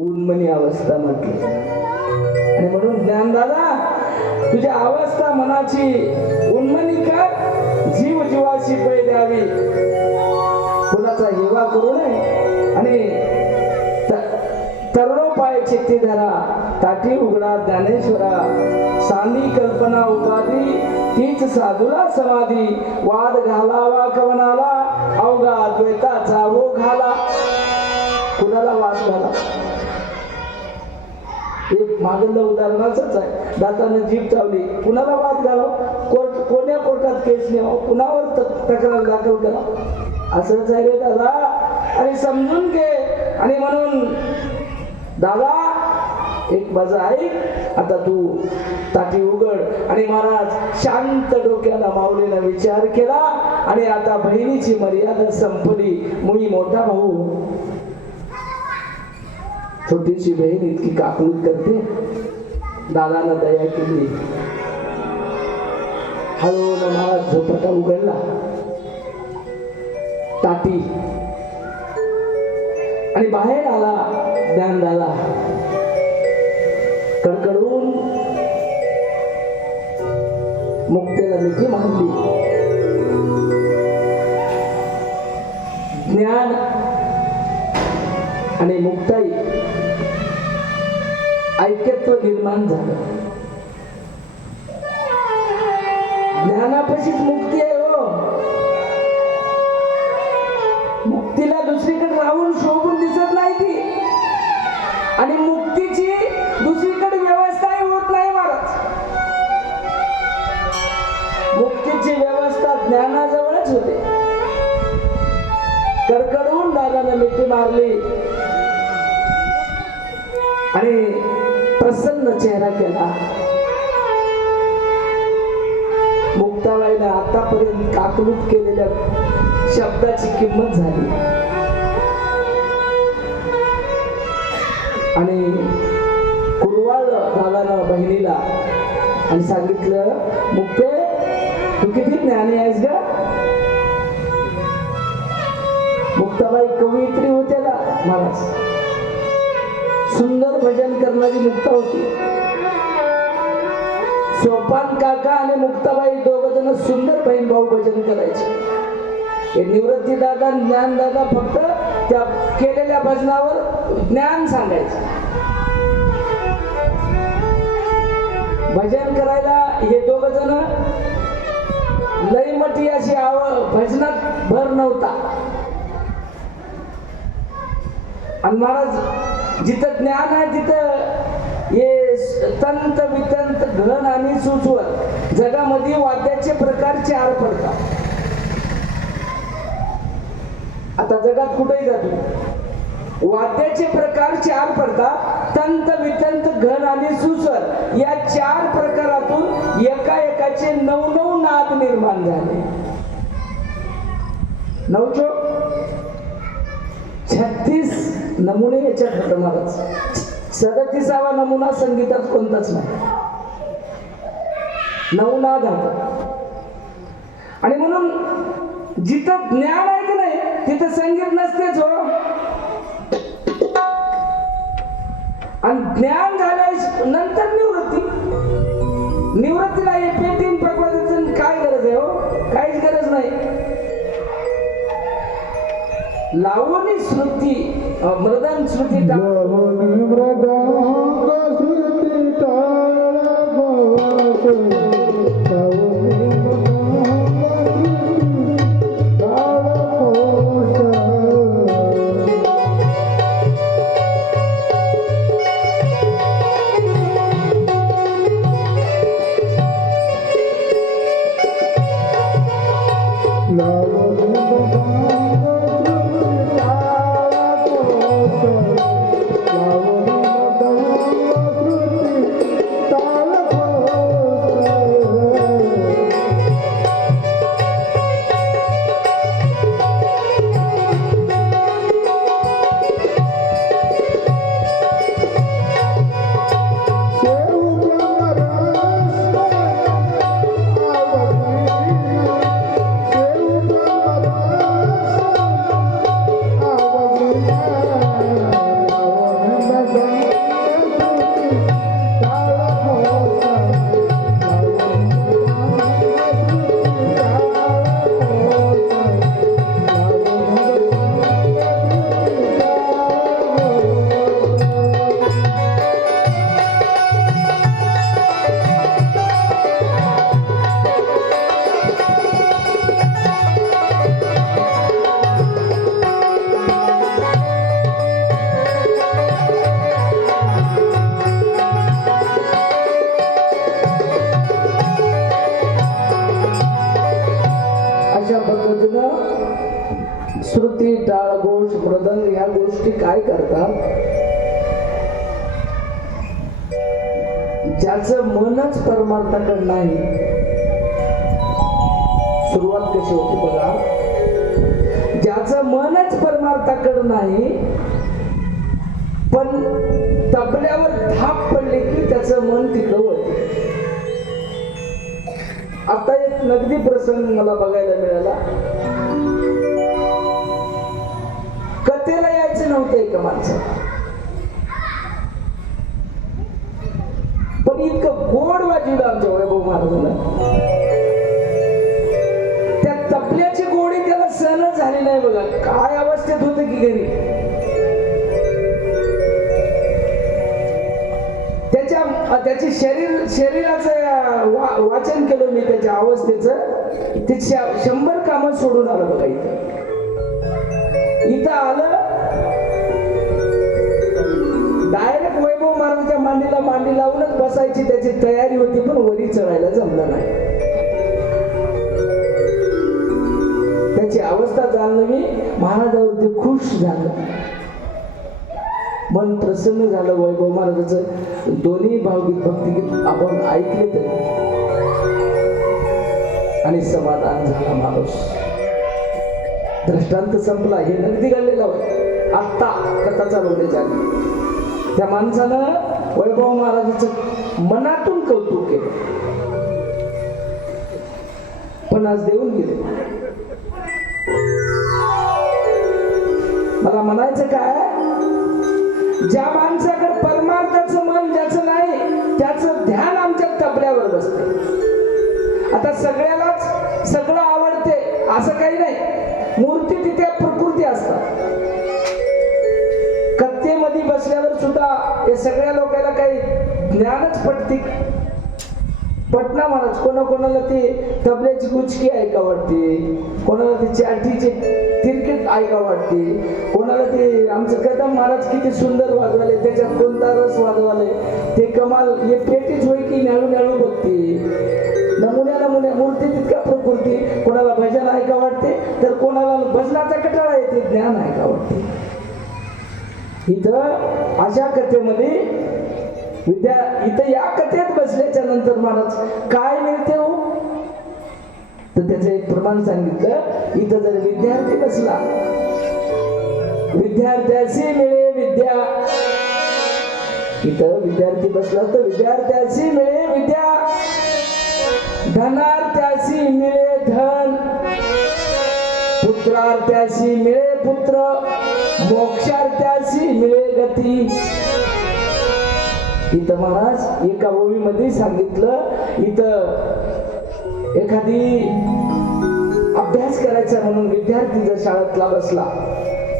उन्मनी अवस्था म्हटली. आणि म्हणून ज्ञानदादा तुझ्या अवस्था मनाची उन्मनी कर जीव जीवाशी पै द्यावी. कुणाचा हिवा करू नये. आणि त- तरुणोपाय चित्ती धरा ताटी उघडा ज्ञानेश्वरा सांदी कल्पना उपाधी तीच साधूला समाधी. वाद घालावा कवनाला अवघा द्वैताचा वो घाला कुणाला वाद घाला? एक मागलं उदाहरणाचंच आहे. दातानं जीप चावली कुणाला वाद घालाव कोर्ट कोण्या कोर्टात केस न्यावं? कुणावर तक्रार दाखल करा असंच आहे रे दादा. आणि समजून घे. आणि म्हणून दादा एक माझं ऐक. आता तू ताटी उघड. आणि महाराज शांत डोक्याला माऊलीला विचार केला. आणि आता बहिणीची मर्यादा संपली. मुळी मोठा भाऊ. छोटीशी बहीण इतकी काकलूत करते. दादानं दया केली. हळूहळू महाराज झोपटा उघडला. ताटी. आणि बाहेर आला ज्ञान दादा. कडकडून मुक्तेला मिठी मारली ज्ञान आणि मुक्ताई ऐक्यत्व निर्माण झालं. ज्ञानापाशीच मुक्ती आहे हो. मुक्तीला दुसरीकडे राहून शोभून दिसत नाही ती. आणि मुक्तीची दुसरीकडे व्यवस्थाही होत नाही महाराज. मुक्तीची व्यवस्था ज्ञानाजवळच होते. कडकडून दादानं मिठी मारली. चेहरा केला. मुक्ताबाईने आतापर्यंत काकलूत केलेल्या शब्दाची किंमत झाली. आणि कुरवाळ दादानं बहिणीला आणि सांगितलं मुक्ते तू किती ज्ञानी आहेस ग? मुक्ताबाई कवयित्री होत्या का? महाराज. सुंदर भजन करणारी मुक्ता होती. सोपान काका आणि मुक्ताबाई दोघ जण सुंदर बहीण भाऊ भजन करायचे. हे निवृत्ती दादा ज्ञान दादा फक्त त्या केलेल्या भजनावर ज्ञान सांगायचे. भजन करायला हे दोघ जण लईमटी अशी आव भजनात भर नव्हता. आणि महाराज जिथं ज्ञान आहे तिथं हे तंत वितंत घन आणि सुचवत जगामध्ये वाद्याचे प्रकार चार पडतात. आता जगात कुठेही जातो वाद्याचे प्रकार चार पडतात तंत वितंत घन आणि सुसर या चार प्रकारातून एका एकाचे नऊ नऊ नाद निर्माण झाले. नऊ छत्तीस नमुने याच्यात होतं महाराज. सदतीसावा नमुना संगीतात कोणताच नाही. नमुना होता आणि म्हणून जिथं ज्ञान आहे की नाही तिथं संगीत नसतेच हो. आणि ज्ञान झाल्या नंतर લાવોની શ્રુતિ મૃદન શ્રુતિ લાવોની મૃદન શ્રુતિ अशा पद्धतीनं श्रुती टाळघोष मृदंग या गोष्टी काय करतात? ज्याच मनच परमार्थाकडे नाही सुरुवात कशी होती बघा. ज्याच मनच परमार्थाकडे नाही पण तबल्यावर थाप पडले की त्याच मन तिकडं होते आता एक नगदी प्रसंग मला बघायला मिळाला. कथेला यायचं नव्हतं एका माणसाला. पण इतकं गोड वाजवलं आमच्या वैभव महाराजांना त्या तपल्याची गोडी त्याला सहन झाली नाही बघा. काय अवस्थेत होतं की घरी? त्याच्या त्याची शरीर शरीराचं वा, वाचन केलं मी त्याच्या अवस्थेचं. ते शंभर कामं सोडून आलं बघा इथं. इथं आलं. डायरेक्ट वैभव महाराजांच्या मांडीला मांडी लावूनच बसायची त्याची तयारी होती पण वरी चढायला जमलं नाही. त्याची अवस्था जाणलं मी महाराजावरती खुश झालं. मन प्रसन्न झालं वैभव महाराजाचं दोन्ही भावगीत भक्तिगीत आपण ऐकले तरी आणि समाधान झाला माणूस. दृष्टांत संपला हे नगदी घाललेला होय. आत्ता कथा चालवण्याची आली त्या माणसानं वैभव महाराजाचं मनातून कौतुक केलं. पण आज देऊन गेले. मला म्हणायचं काय? ज्या माणसं आता सगळ्यालाच सगळं आवडते असं काही नाही. मूर्ती तिथे प्रकृती असतात. कत्तेमध्ये बसल्यावर सुद्धा हे सगळ्या लोकांना काही ज्ञानच पटते. पटना महाराज कोणा कोणाला ती तबल्याची गुचकी ऐका वाटते? कोणाला ती चाटीचे तिरकेट ऐका वाटते? कोणाला ते आमचं कदम महाराज किती सुंदर वाजवाले त्याच्यात कोणता रस वाजवाले? ते कमाल हे पेटीच होई की न्याळू न्याळू बघते. नमुन्या नमुन्या मूर्ती तितक्या प्रकृती कोणाला भजन ऐका वाटते? तर कोणाला भजनाचा कटाळा येते ज्ञान ऐका वाटते? इथं अशा कथेमध्ये विद्या इथं या कथेत बसल्याच्या नंतर महाराज काय मिळते हो? तर त्याचं एक प्रमाण सांगितलं इथं जर विद्यार्थी बसला विद्यार्थ्याशी मिळे विद्या. इथं विद्यार्थी बसला तर विद्यार्थ्याशी मिळे विद्या. धनार्थ्याशी मिळे धन. पुत्रार्थ्याशी मिळे पुत्र. मोक्षार्थ्याशी मिळे गती. इथं महाराज एका ओळीमध्ये सांगितलं इथं एखादी अभ्यास करायचा म्हणून विद्यार्थी जर शाळेतला बसला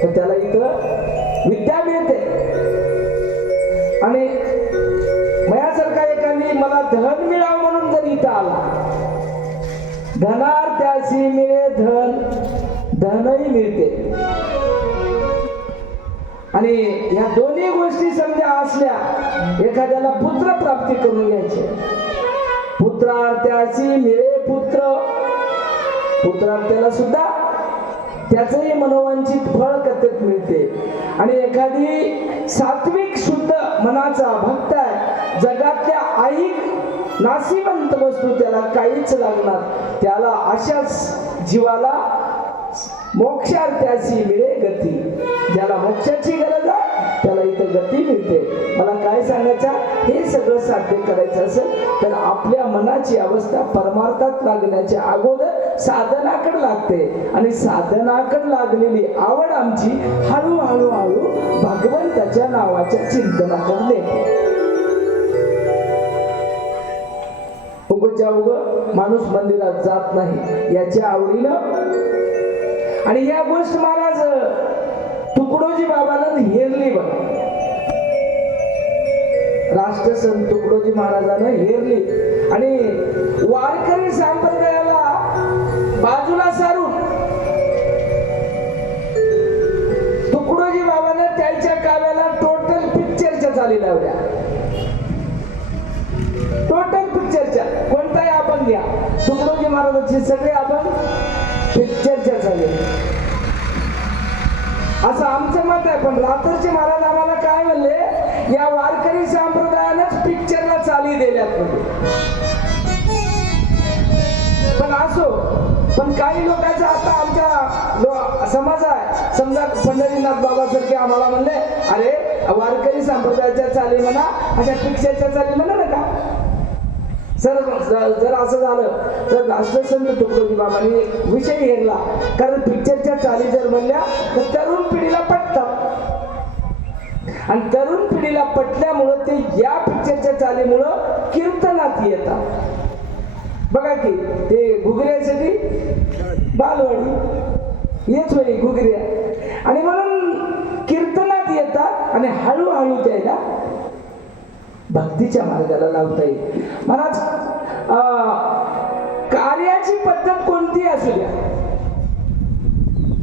तर त्याला इथं विद्या मिळते. आणि मयासारखा एकाने मला धन मिळावं म्हणून जर इथं आला धनार्थ्याशी मिळे धन धनही मिळते. आणि या दोन्ही गोष्टी समजा असल्या एखाद्याला पुत्र प्राप्ती करून घ्यायचे. पुत्रार्थ्याशी मिळे पुत्र पुत्रार्थ्याला सुद्धा त्याचंही मनोवांचित फळ कथेत मिळते. आणि एखादी सात्विक शुद्ध मनाचा भक्त आहे जगातल्या आई नासिवंत वस्तू त्याला काहीच लागणार त्याला अशाच जीवाला मोक्षार्थ्याशी मिळे गती. ज्याला मोक्षाची गरज आहे त्याला इथं गती मिळते. मला काय सांगायचं? हे सगळं साध्य करायचं असेल तर आपल्या मनाची अवस्था परमार्थात लागण्याच्या अगोदर साधनाकडे लागते. आणि साधनाकडे लागलेली आवड आमची हळूहळू हळू भगवंताच्या नावाच्या चिंतनाकडे नेते. उगच्या उग माणूस मंदिरात जात नाही याच्या आवडीनं. आणि या गोष्ट महाराज तुकडोजी बाबानं हेरली बघ. राष्ट्रसंत तुकडोजी महाराजानं हेरली. आणि वारकरी संप्रदायाला बाजूला सारून तुकडोजी बाबानं त्यांच्या काव्याला टोटल पिक्चरच्या चाली लावल्या. टोटल पिक्चरच्या कोणताही आपण घ्या. तुकडोजी महाराजांचे सगळे आपण पिक्चरच्या चाली. असं आमचं मत आहे. पण लातूरचे महाराज आम्हाला काय म्हणले? या वारकरी संप्रदायानेच पिक्चरला चाली दिल्यात पण असो पण काही लोकांचा आता आमच्या समाज आहे. समजा पंढरीनाथ बाबा सारखे आम्हाला म्हणले अरे वारकरी संप्रदायाच्या चाली म्हणा अशा पिक्चरच्या चाली म्हणा नका सर जर असं झालं तर राष्ट्रसंत तुकडोजी बाबांनी विषय घेतला. कारण पिक्चरच्या चाली जर म्हणल्या तर पिढीला पटतात आणि तरुण पिढीला पटल्यामुळं ते या पिक्चरच्या चालीमुळं कीर्तनात येतात. बघा की ते घुगऱ्यासाठी बालवाडी. हेच म्हणे घुगऱ्या. आणि म्हणून कीर्तनात येतात आणि हळूहळू त्याला भक्तीच्या मार्गाला लावता येईल. महाराज कार्याची पद्धत कोणती असू द्या?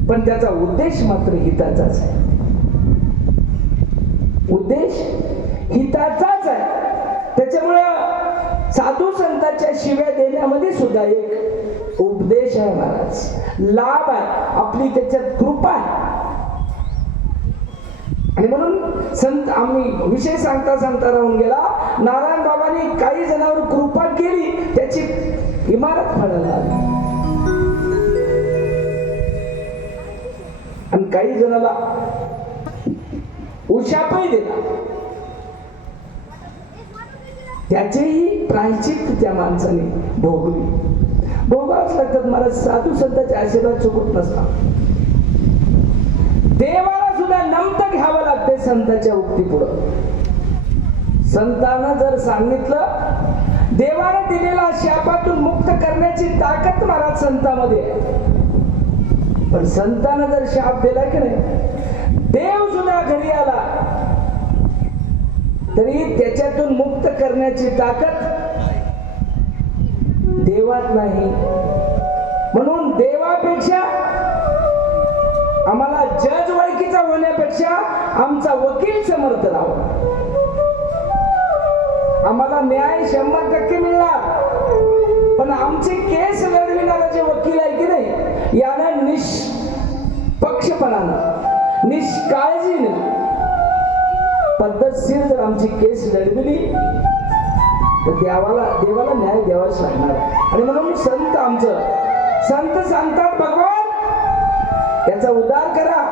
पण त्याचा उद्देश मात्र हिताचाच आहे. उद्देश हिताचाच आहे. त्याच्यामुळं साधू संतांच्या शिव्या देण्यामध्ये सुद्धा एक उपदेश आहे महाराज. लाभ आहे. आपली त्याच्यात कृपा आहे. आणि म्हणून संत आम्ही विषय सांगता सांगता राहून गेला. नारायण बाबांनी काही जणांवर कृपा केली त्याची इमारत फळायला आली. आणि काही जणाला उशापही दिला. त्याचेही प्रायचित त्या माणसाने भोगली. भोगावंच लागतात मला साधू संतांचे आशीर्वाद चुकत नसतात देवाला सुद्धा नमत घ्यावं लागते संतांच्या उक्ती पुढं संतानं जर सांगितलं देवाने दिलेला शापातून मुक्त करण्याची ताकद महाराज संतामध्ये आहे. पण संतानं जर शाप दिला की नाही देव सुद्धा घरी आला तरी त्याच्यातून मुक्त करण्याची ताकद देवात नाही. म्हणून देवापेक्षा आम्हाला जज ओळखीचा होण्यापेक्षा आमचा वकील समर्थ राहावा. आम्हाला न्याय शंभर टक्के मिळणार. पण आमचे केस लढविणारा जे वकील आहे की नाही यानं निष्पक्षपणानं निष्काळजीनं पद्धतशीर जर आमची केस लढविली तर देवाला देवाला न्याय द्यावाच लागणार आणि म्हणून संत आमचं संत सांगतात भगवान याचा उद्धार करा.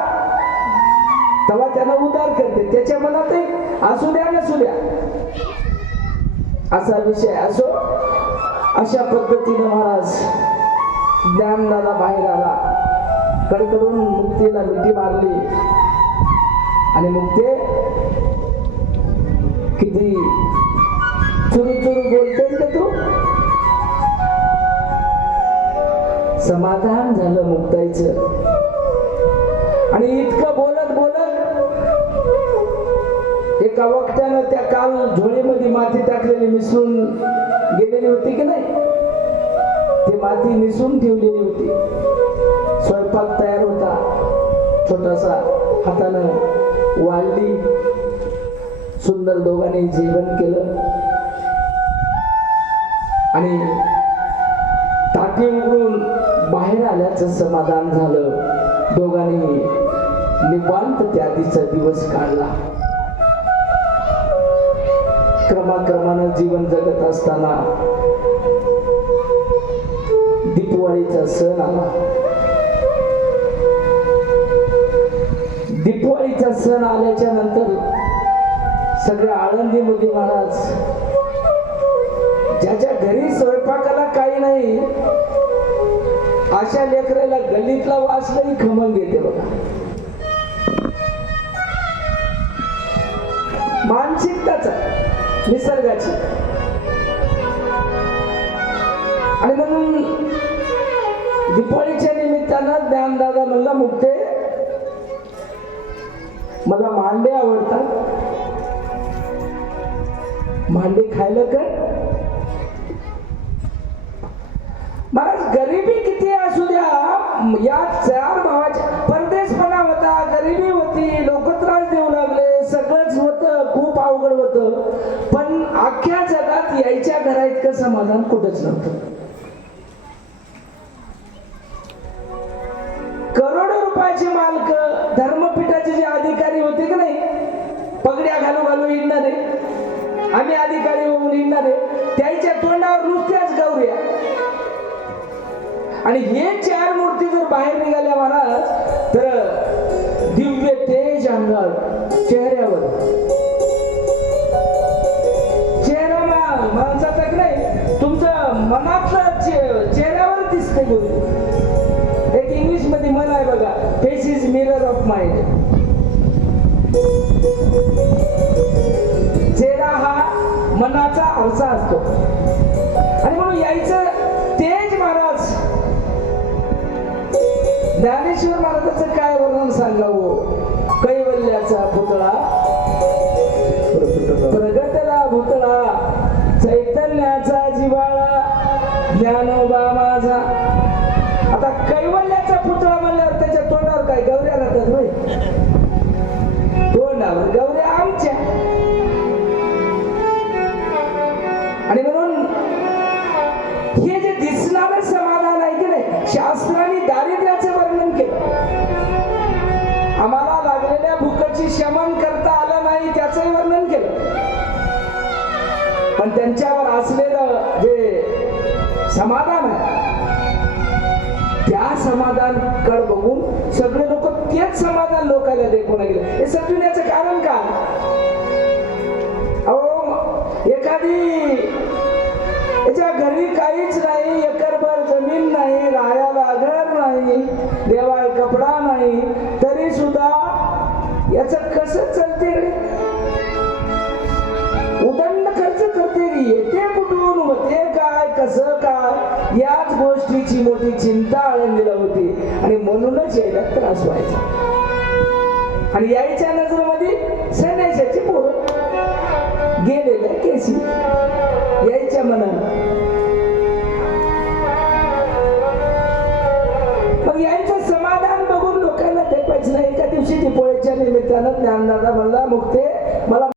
तेव्हा त्यानं उद्धार करते. त्याच्या मनात एक असू द्या नसू द्या. असा विषय असो अशा पद्धतीनं महाराज ज्ञानदादा बाहेर आला. कडकडून मुक्तीला मिठी मारली. आणि मुक्ते किती चुरू चुरू बोलतेस का तू? समाधान झालं मुक्ताईचं. आणि इतकं बोलत बोलत एका वक्त्यानं त्या काल झोळीमध्ये माती टाकलेली मिसळून गेलेली होती की नाही? ती माती निसून ठेवलेली होती. स्वयंपाक तयार होता. छोटासा हातानं वाढली सुंदर दोघांनी जेवण केलं. आणि टाकी उघडून बाहेर आल्याचं समाधान झालं. दोघांनी निवांत त्या आधीचा दिवस काढला. क्रमाक्रमानं जीवन जगत असताना दीपवाळीचा सण आला. दीपवाळीचा सण आल्याच्यानंतर सगळ्या आळंदीमध्ये महाराज ज्याच्या घरी स्वयंपाकाला काही नाही अशा लेकराला गल्लीतला वाचलंही खमंग येते बघा. मानसिकताच निसर्गाची. आणि म्हणून दिपाळीच्या निमित्तानं ज्ञानदादा म्हणला मुक्ते. मला मांडे आवडतात. मांडे खायला कर. महाराज गरिबी किती असू द्या या चार समाधान कुठेच नव्हतं. करोडो रुपयाचे मालक धर्मपीठाचे जे अधिकारी होते की नाही पगड्या घालू घालू येणारे आम्ही अधिकारी होऊन हिंडणारे त्यांच्या तोंडावर नुसत्याच गाऊया आणि हे चार मूर्ती जर बाहेर निघाल्या महाराज तर दिव्य तेज अंगावर चेहऱ्यावर तुमचं मनातलं चेहऱ्यावर दिसते गुरु. एक इंग्लिशमध्ये मन आहे बघा face is mirror of mind चेहरा हा मनाचा आरसा असतो. आणि म्हणून यायचं तेज महाराज. ज्ञानेश्वर महाराजांचं काय वर्णन सांगावं? ज्ञानोबा माझा. आता कैवल्याचा पुतळा म्हणल्यावर त्याच्या तोंडावर काय गौऱ्या राहतात होय? तोंडावर गौऱ्या आमच्या. आणि म्हणून हे जे दिसणार समाधान आहे की नाही शास्त्राने दारिद्र्याचं वर्णन केलं. आम्हाला लागलेल्या भूकची शमन करता आलं नाही त्याचंही वर्णन केलं. पण त्यांच्यावर असलेलं समाधान आहे. त्या समाधान कड बघून सगळे लोक तेच समाधान लोकांना देखून गेले हे समजण्याचं कारण काय अहो एखादी याच्या घरी काहीच नाही एकरभर जमीन नाही राहायला घर नाही देवाळ कपडा नाही तरी सुद्धा याच कस चलते उदंड खर्च करते येते कुठून? याच गोष्टीची मोठी चिंता आळंदीला होती. आणि म्हणूनच यायला त्रास व्हायचा. आणि यायच्या नजरेमध्ये संन्याशाची पोरं गेलेल्या केसी. यायच्या मनानं. मग यांचं समाधान बघून लोकांना ते पैसे एका दिवशी दिपोळीच्या निमित्तानं ज्ञानदादा म्हणला मुक्ते मला